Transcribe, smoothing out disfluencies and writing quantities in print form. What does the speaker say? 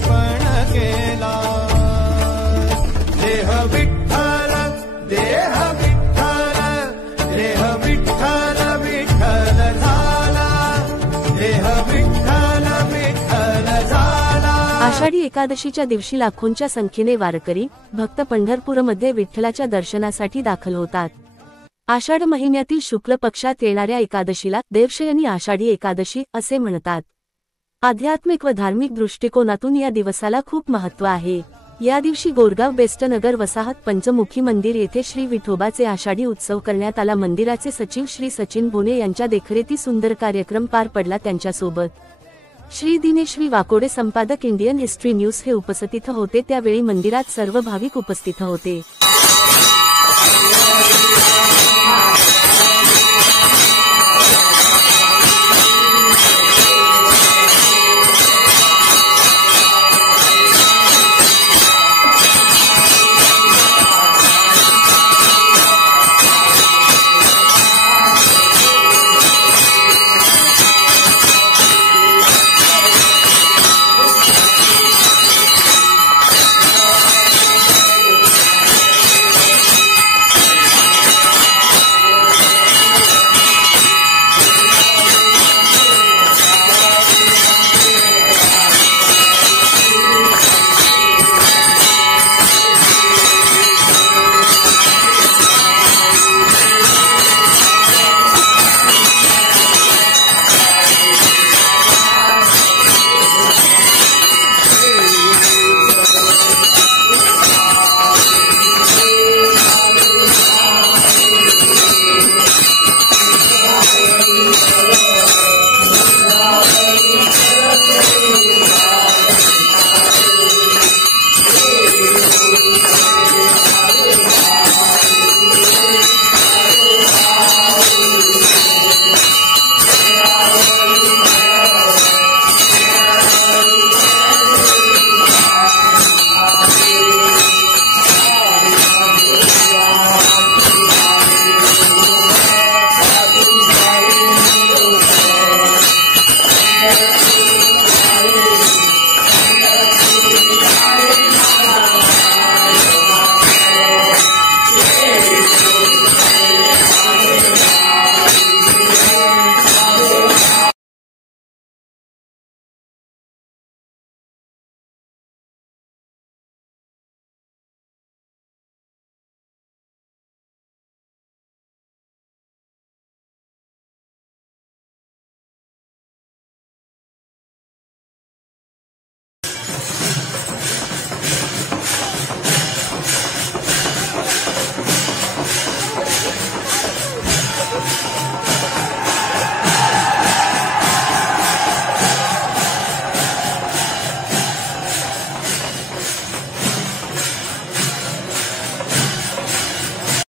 अर्पण केला। देह विठ्ठल देह विठ्ठल देह विठ्ठल विठ्ठल झाला, देह विठ्ठल विठ्ठल झाला। आषाढी एकादशीच्या दिवशी लाखोंच्या संख्येने वारकरी भक्त पंढरपूरमध्ये विठ्ठलाच्या दर्शनासाठी दाखल होतात। आषाढ महिन्यातील शुक्ल पक्षात येणाऱ्या एकादशीला देवशयनी आषाढी एकादशी असे म्हणतात। आध्यात्मिक व धार्मिक दृष्टिकोनातून या दिवसाला खूप महत्त्व आहे। या दिवशी गोरगाव बेस्टनगर वसाहत पंचमुखी मंदिर येथे श्री विठोबाचे आषाढी उत्सव करण्यात आला। मंदिराचे सचिव श्री सचिन भोने यांच्या देखरेखी सुंदर कार्यक्रम पार पडला। त्यांच्यासोबत श्री दिनेश वाकोडे संपादक इंडियन हिस्ट्री न्यूज हे उपस्थित होते। त्यावेळी मंदिरात सर्व भाविक उपस्थित होते।